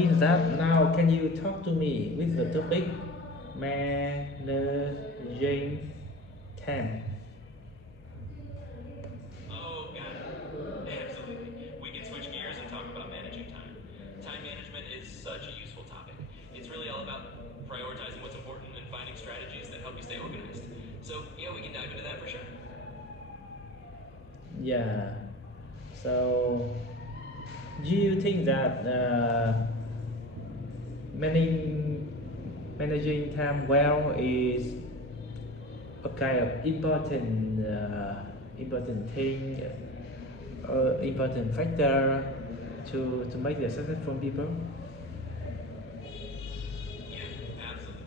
mean that now can you talk to me with the topic managing time? Oh, got it. Absolutely. We can switch gears and talk about managing time. Time management is such a useful topic. It's really all about prioritizing what's important and finding strategies that help you stay organized. So, yeah, we can dive into that for sure. Yeah. So do you think that managing managing time well is a kind of important thing, important factor to make the successful people? Yeah, absolutely.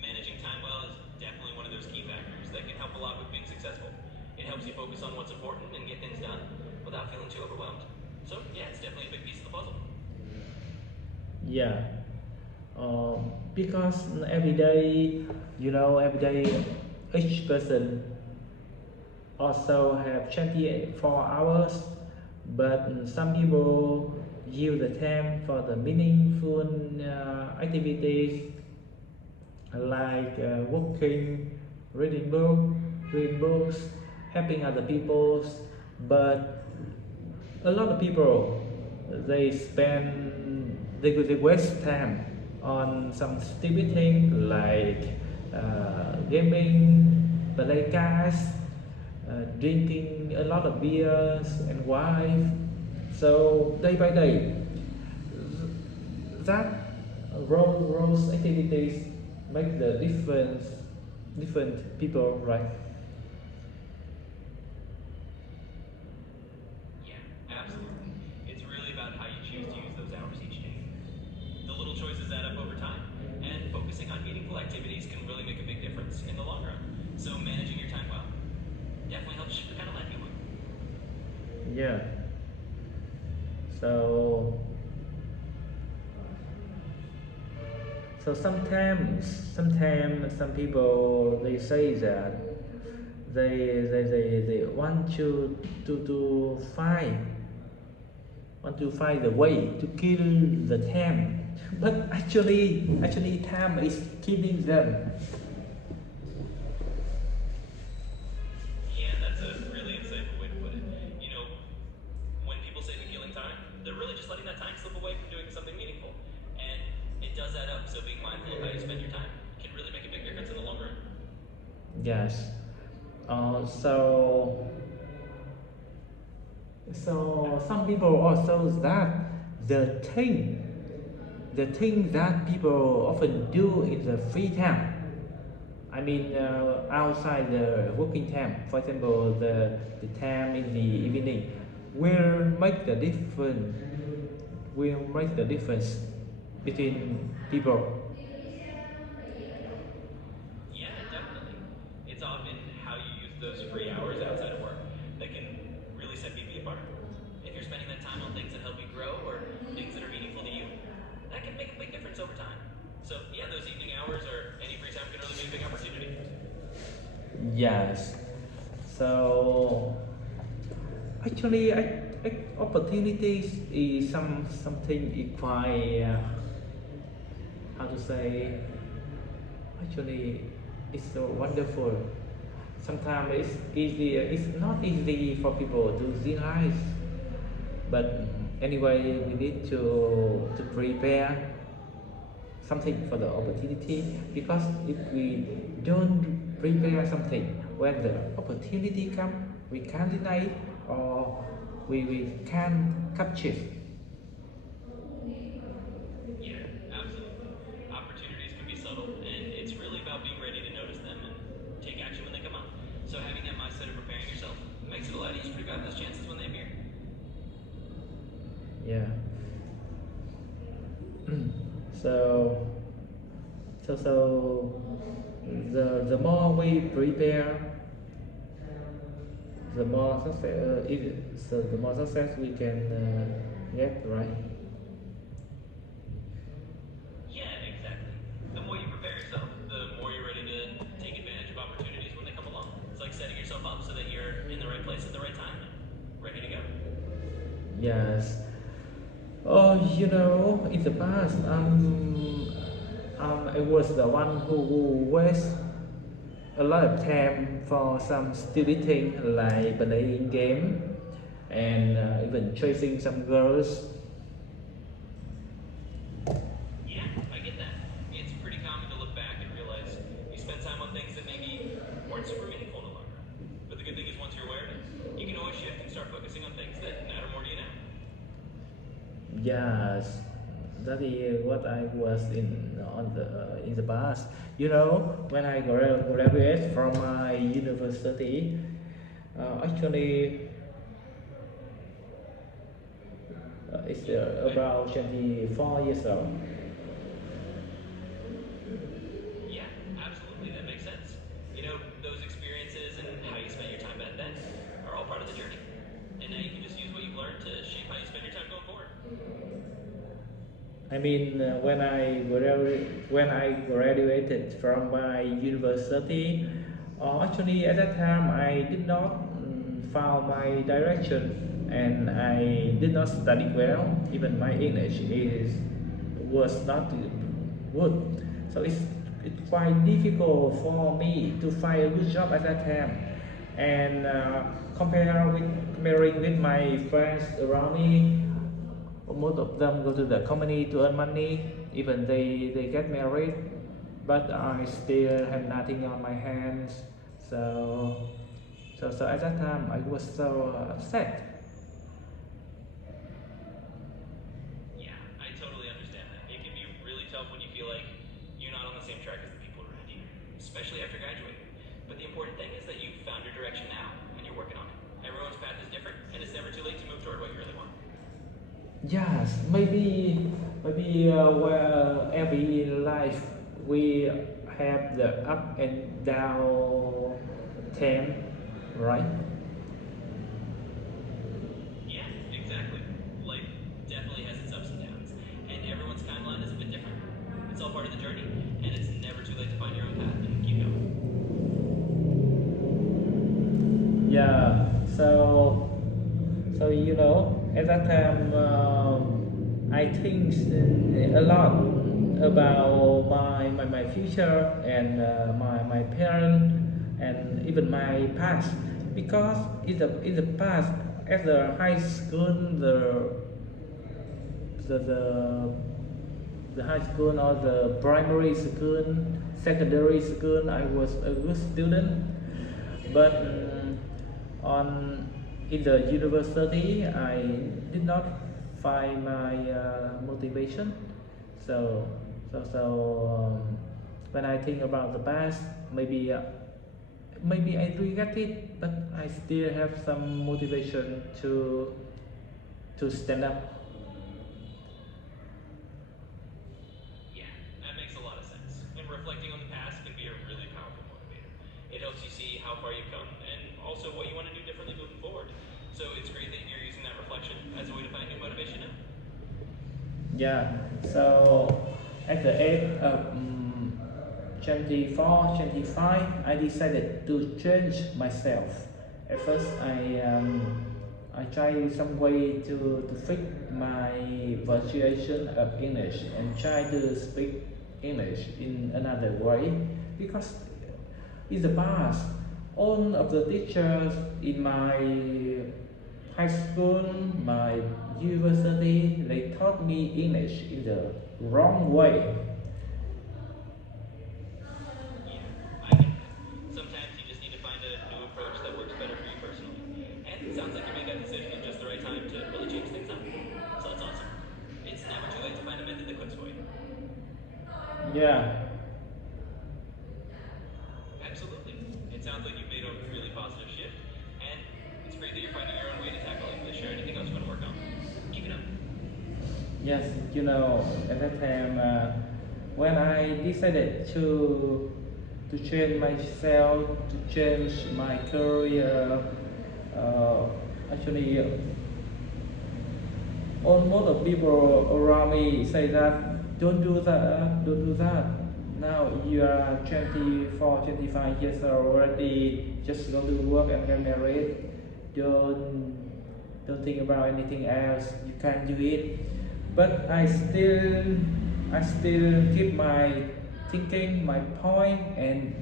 Managing time well is definitely one of those key factors that can help a lot with being successful. It helps you focus on what's important and get things done without feeling too overwhelmed. So, yeah, it's definitely a big piece of the puzzle. Yeah. Because every day, every day each person also have 24 hours, but some people use the time for the meaningful activities like working, reading books, helping other people. But a lot of people they waste time on some stupid thing like gaming, play cards, drinking a lot of beers and wine. So day by day, that rose activities make the different people, right? Yeah, absolutely. It's really about how you choose to use those hours each day. The little choices add up over time, and focusing on meaningful activities can really make a big difference in the long run. So, managing your time well definitely helps shape the kind of life you want. Yeah. So sometimes some people they say that they want to find the way to kill the time, but actually time is killing them. Yeah, that's a really insightful way to put it. You know, when people say they're killing time, they're really just letting that time slip away from doing something meaningful. And it does add up, so being mindful of how you spend your time can really make a big difference in the long run. Yes. So some people also that the thing the thing that people often do in the free time, I mean outside the working time, for example the time in the evening, will make the difference will make the difference between people. Yeah, definitely. It's often how you use those free hours outside of work that can really set people apart. If you're spending that time on things that help you grow or things that are meaningful to you, that can make a big difference over time. So, yeah, those evening hours or any free time can really be a big opportunity. Yes. So actually opportunities is something quite how to say, actually it's so wonderful. Sometimes it's not easy for people to realize, but anyway we need to prepare something for the opportunity, because if we don't prepare something, when the opportunity come we can't deny it, or we can't capture it. Yeah, absolutely. Opportunities can be subtle, and it's really about being ready to notice them and take action when they come up. So, having that mindset of preparing yourself makes it a lot easier to grab those chances when they appear. Yeah. so so the more we prepare, the more success the more success we can get, right? Yeah, exactly. The more you prepare yourself, the more you're ready to take advantage of opportunities when they come along. It's like setting yourself up so that you're in the right place at the right time and ready to go. Yes. Oh you know, in the past, I was the one who waste a lot of time for some stupid thing like playing game and even chasing some girls. Yeah, I get that. It's pretty common to look back and realize you spent time on things that maybe weren't super meaningful no longer. But the good thing is once you're aware of it, you can always shift and start focusing on things that matter more to you now. Yes, that is what I was in the past. You know, when I graduate from my university, actually it's about 24 years old. Yeah, absolutely. That makes sense. You know, those experiences and how you spent your time back then are all part of the journey. And now you can just use what you've learned to shape how you spend your time going forward. I mean, when I graduated from my university, actually at that time I did not found my direction, and I did not study well. Even my English is was not good, so it's quite difficult for me to find a good job at that time. And comparing with my friends around me, most of them go to the company to earn money, even they get married, but I still have nothing on my hands. So so at that time I was so upset. Yeah, I totally understand that. It can be really tough when you feel like you're not on the same track as the people around you, especially after graduating. But the important thing is that you've found your direction now and you're working on it. Everyone's path is different, and it's never too late to move toward what you really want. Yes, maybe where every life we have the up and down time, right? Yeah, exactly. Life definitely has its ups and downs, and everyone's timeline is a bit different. It's all part of the journey, and it's never too late to find your own path and keep going. Yeah, so you know, at that time, I think a lot about my future and my parents and even my past, because in the past, at the high school, the the the high school or the primary school, secondary school, I was a good student. But on in the university, I did not find my motivation. So when I think about the past, maybe I regret it, but I still have some motivation to stand up. Yeah, that makes a lot of sense. And reflecting on the past can be a really powerful motivator. It helps you see how far you've come and also what you want to do differently moving forward. So it's great that you're using that reflection as a way to find new motivation now. Yeah, so at the age of 24, 25, I decided to change myself. At first, I tried some way to fix my pronunciation of English and try to speak English in another way, because in the past, all of the teachers in my high school, my university, they taught me English in the wrong way. Yeah, I get that. Sometimes you just need to find a new approach that works better for you personally. And it sounds like you made that decision at just the right time to really change things up. So that's awesome. It's never too late to find a method that clicks for you. Yeah, Absolutely. It sounds like you've made a really positive shift, and it's great that you're finding your own way to tackle English or anything else you want to work on. Keep it up. yes, you know, at that time, when I decided to change myself, to change my career, uh, actually, almost of people around me say that don't do that. Now you are 24, 25 years old already. Just go to work and get married. Don't think about anything else. You can do it. but I still keep my thinking, my point, and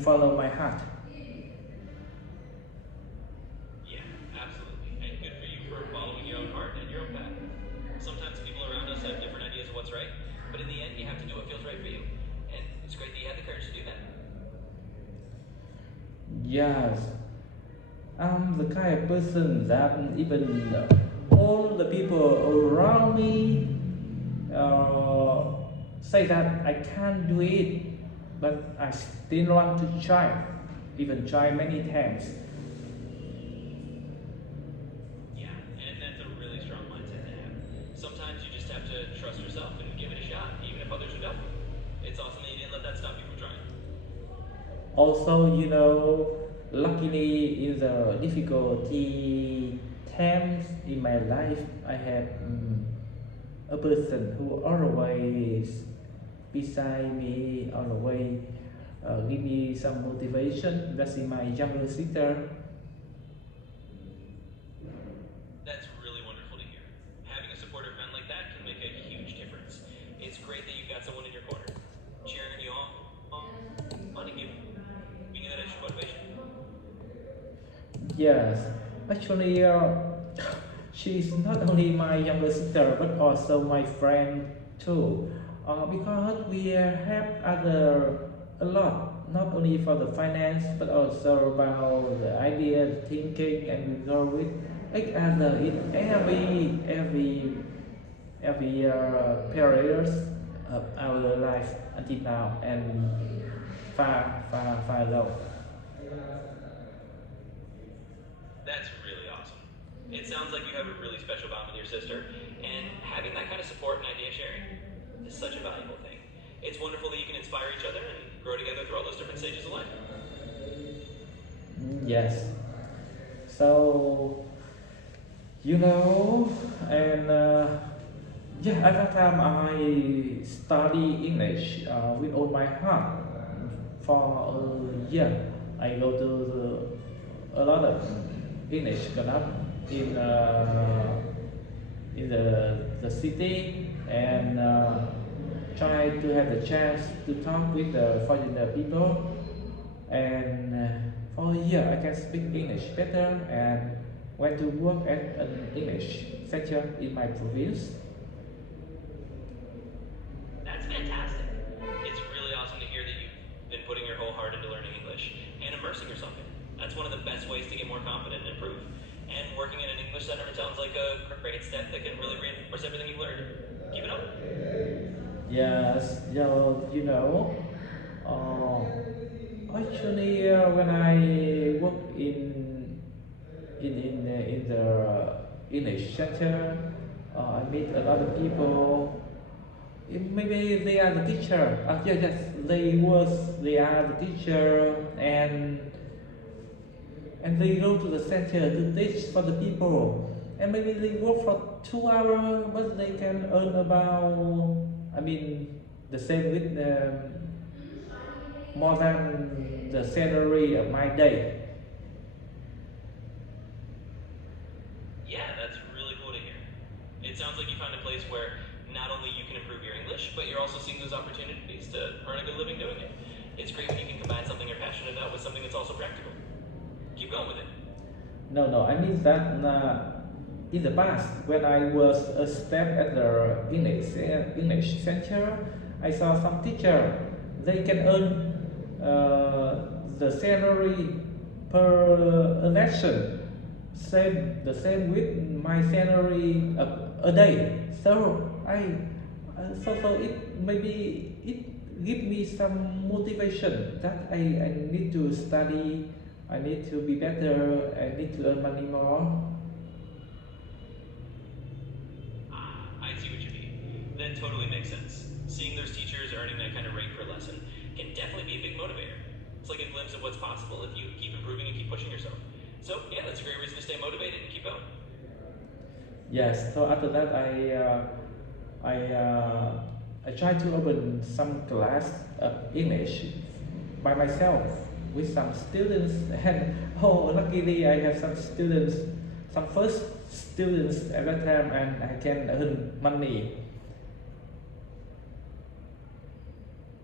follow my heart. Yeah, absolutely. And good for you for following your own heart and your own path. Sometimes people around us have different ideas of what's right, but in the end, you have to do what feels right for you. And it's great that you had the courage to do that. Yes, I'm the kind of person that even all the people around me uh, say that I can't do it, but I still want to try, even try many times. Yeah, and that's a really strong mindset to have. Sometimes you just have to trust yourself and give it a shot, even if others are doubtful. It's awesome that you didn't let that stop you from trying. Also, luckily in the difficulty times in my life, I have a person who always beside me, always give me some motivation. That's in my younger sister. That's really wonderful to hear. Having a supportive friend like that can make a huge difference. It's great that you've got someone in your corner, cheering you on and giving you that extra motivation. Yes, actually, she's not only my younger sister but also my friend too. Because we have other a lot, not only for the finance but also about the idea, the thinking, and we go with each other in every periods of our life until now and far long. That's really awesome. It sounds like you have a really special bond with your sister, and having that kind of support and idea sharing is such a valuable thing. It's wonderful that you can inspire each other and grow together through all those different stages of life. Yes. So you know, and yeah, at that time I study English with all my heart for a year. I go to a lot of English club in the city and try to have the chance to talk with the foreigner people and for a year I can speak English better and went to work at an English center in my province. That's fantastic. It's really awesome to hear that you've been putting your whole heart into learning English and immersing yourself in it. That's one of the best ways to get more confident and improve. And working in an English center sounds like a great step that can really reinforce everything you've learned. Keep it up. Yes, uh, actually when I work in the English center, I meet a lot of people. Maybe they are the teacher. Yes, they are the teacher, and they go to the center to teach for the people. And maybe they work for 2 hours, but they can earn about, I mean, the same with more than the salary of my day. Yeah, that's really cool to hear. It sounds like you found a place where not only you can improve your English, but you're also seeing those opportunities to earn a good living doing it. It's great when you can combine something you're passionate about with something that's also practical. Keep going with it. No, I mean that in the past, when I was a staff at the English center, I saw some teacher. They can earn the salary per lesson, the same with my salary a day. So it maybe it give me some motivation that I need to study, I need to be better, I need to earn money more. I see what you mean. That totally makes sense. Seeing those teachers earning that kind of rate per lesson can definitely be a big motivator. It's like a glimpse of what's possible if you keep improving and keep pushing yourself. So, yeah, that's a great reason to stay motivated and keep going. Yes, so after that I try to open some class of English by myself with some students and oh luckily I have some students, some students at that time and I can earn money.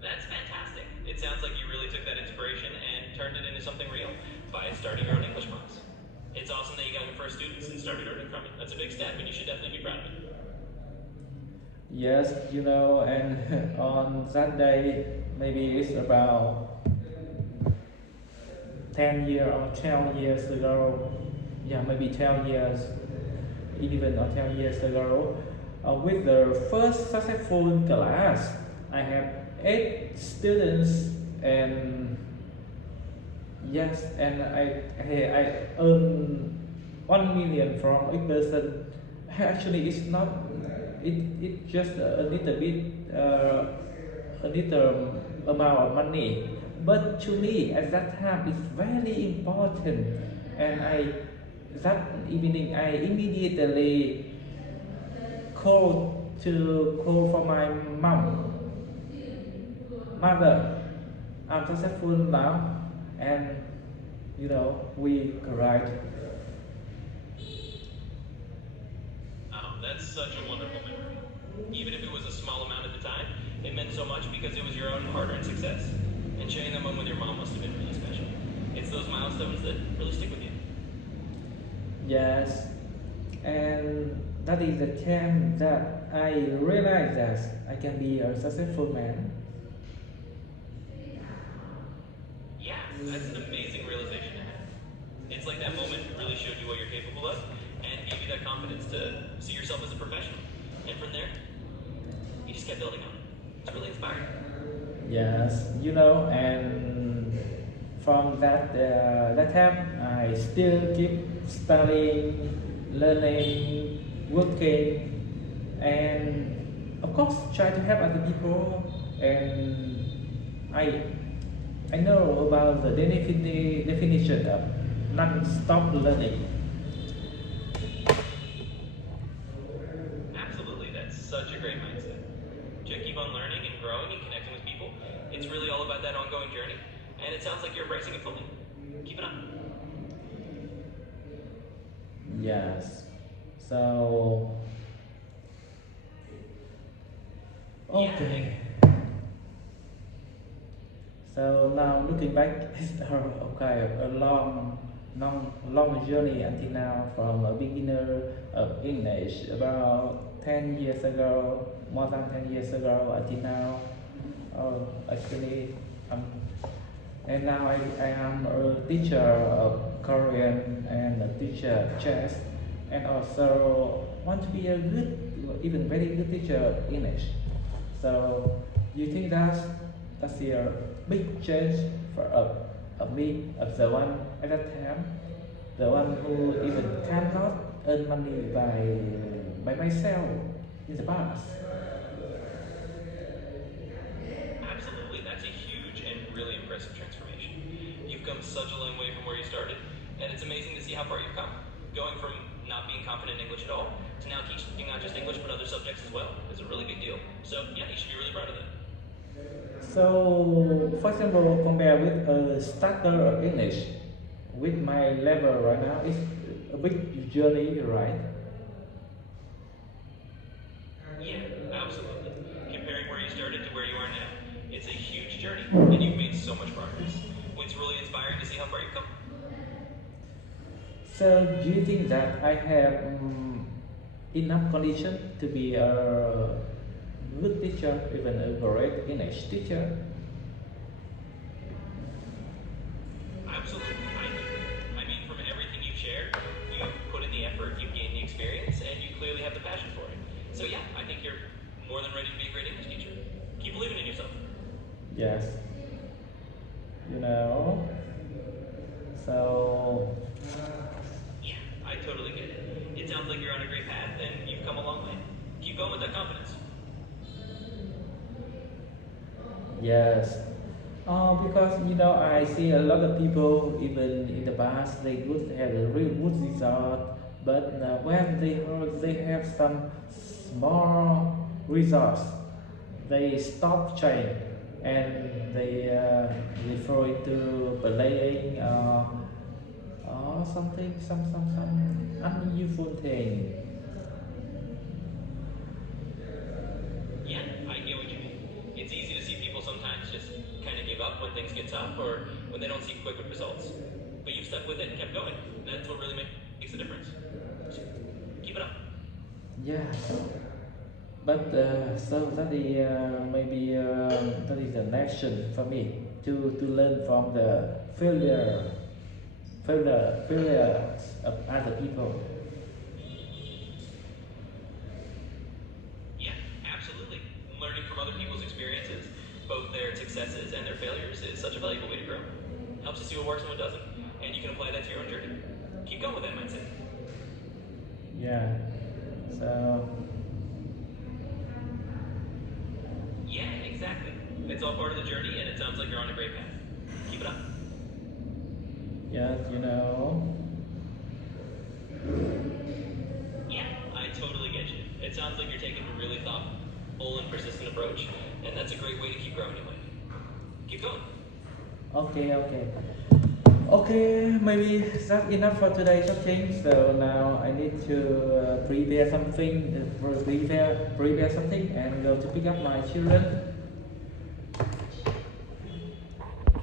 That's fantastic. It sounds like you really took that inspiration and turned it into something real by starting your own English class. It's awesome that you got your first students and started earning from it. That's a big step, and you should definitely be proud of it. Yes, and on that day, maybe it's about 10 years or 12 years ago, yeah, maybe 12 years, 11 or 12 years ago, with the first successful class, I have 8 students, and yes, and I earn 1 million from each person. Actually, it's not, it just a little bit, a little amount of money, but to me at that time it's very important, and that evening I immediately call for my mother. I'm successful now, and we cried. Oh, that's such a wonderful memory. Even if it was a small amount at the time, it meant so much because it was your own hard-earned success. And sharing that moment with your mom must have been really special. It's those milestones that really stick with you. Yes, and that is the time that I realized that I can be a successful man. Yeah, that's an amazing realization to have. It's like that moment really showed you what you're capable of and gave you that confidence to see yourself as a professional. And from there, you just kept building on it. It's really inspiring. Yes, and from that time, I still keep studying, learning, working, and of course try to help other people. And I know about the definition of non-stop learning. Absolutely, that's such a great mindset. To keep on learning and growing and connecting with people, it's really all about that ongoing journey. And it sounds like you're embracing it fully. Keep it up. Yes. So okay. So now looking back, it's a long journey until now, from a beginner of English about 10 years ago, more than 10 years ago until now. Actually, and now I am a teacher of Korean and a teacher of chess, and also want to be a good, even very good teacher of English. So you think that's a big change for of me, of the one at that time, the one who even cannot earn money by myself in the past. Absolutely, that's a huge and really impressive transformation. You've come such a long way from where you started, and it's amazing to see how far you've come. Going from not being confident in English at all to now teaching not just English but other subjects as well is a really big deal. So yeah, you should be really proud of that. So, for example, compare with a starter of English, with my level right now, it's a big journey, right? Yeah, absolutely. Comparing where you started to where you are now, it's a huge journey, and you've made so much progress. It's really inspiring to see how far you've come. So, do you think that I have enough condition to be a good teacher, even a great English teacher? Absolutely, I do. I mean, from everything you've shared, you've put in the effort, you've gained the experience, and you clearly have the passion for it. So yeah, I think you're more than ready to be a great English teacher. Keep believing in yourself. Yes. So Yeah, I totally get it. It sounds like you're on a great path, and you've come a long way. Keep going with that confidence. yes, because I see a lot of people, even in the past, they would have a real good result, but when they have some small results, they stop trying, and they refer it to playing, or something, some unusual thing. Yeah, I get what you mean. It's easy to see people sometimes just kind of give up when things get tough or when they don't see quick results. But you've stuck with it and kept going. That's what really makes a difference. So keep it up. Yeah, but so that is maybe that is the lesson for me to learn from the failures of other people. Yeah, absolutely. Learning from other people's experiences, both their successes and their failures, is such a valuable way to grow. Helps you see what works and what doesn't, and you can apply that to your own journey. Keep going with that mindset. Yeah, so Yeah, exactly. It's all part of the journey, and it sounds like you're on a great path. Keep it up. yes, Yeah, I totally get you. It sounds like you're taking a really thoughtful and persistent approach, and that's a great way to keep growing in life. Keep going. okay, maybe that's enough for today's talking. So now I need to prepare something and go to pick up my children.